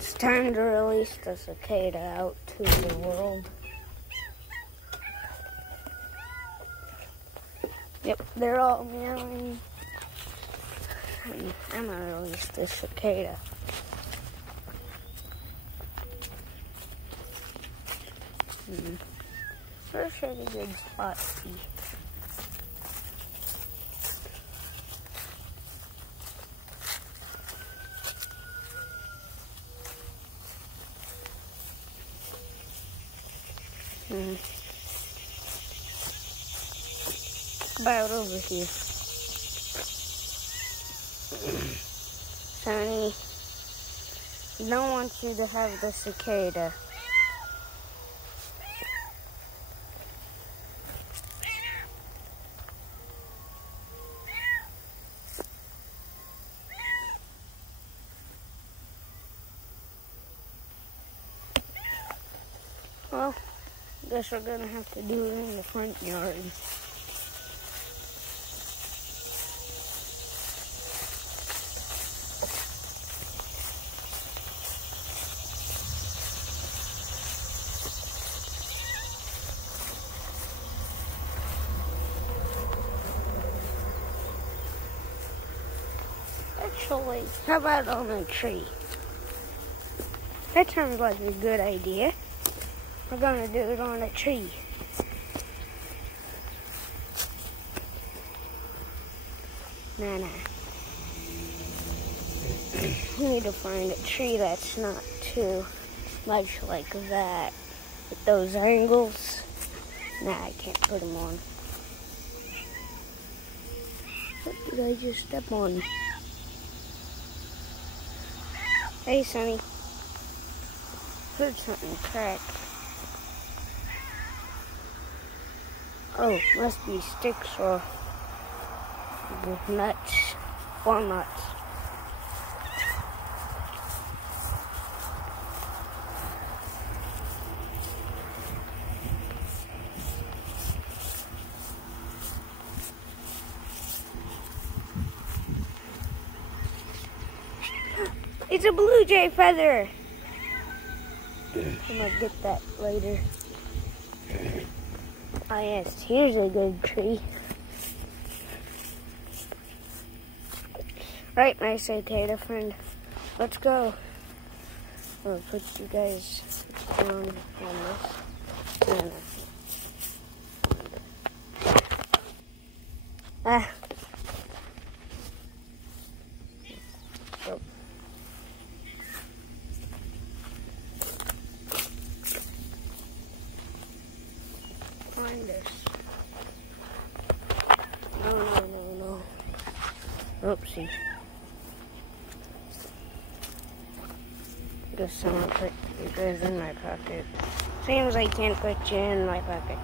It's time to release the cicada out to the world. Yep, they're all meowing. I'm gonna release the cicada. Where's a good spot to be? About over here. Sonny, I don't want you to have the cicada. Well, guess we're gonna have to do it in the front yard. Actually, how about on a tree? That sounds like a good idea. We're gonna do it on a tree. Nah. We need to find a tree that's not too much like that. With those angles. Nah, I can't put them on. What did I just step on? Hey, Sonny. Heard something crack. Oh, must be sticks or nuts. Walnuts. It's a blue jay feather. I'm gonna get that later. Ah, yes, here's a good tree. Right, my cicada friend. Let's go. I'm gonna put you guys down on this. So. Find this. No. Oopsie. Guess I'm gonna put you guys in my pocket. Seems I can't put you in my pocket.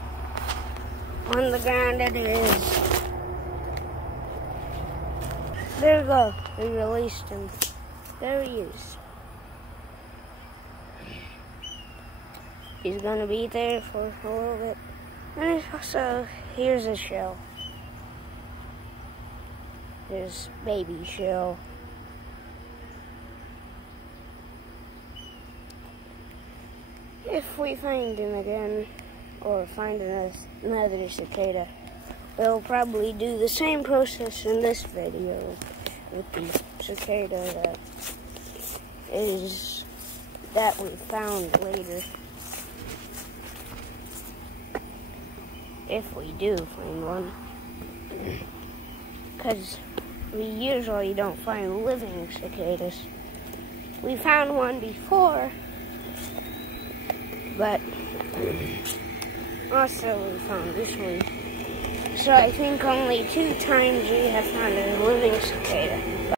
On the ground it is. There we go. We released him. There he is. He's gonna be there for a little bit. And also, here's a shell. His baby shell. If we find him again, or find another cicada, we'll probably do the same process in this video with the cicada that we found later. If we do find one. Because we usually don't find living cicadas. We found one before, but also we found this one. So I think only 2 times we have found a living cicada.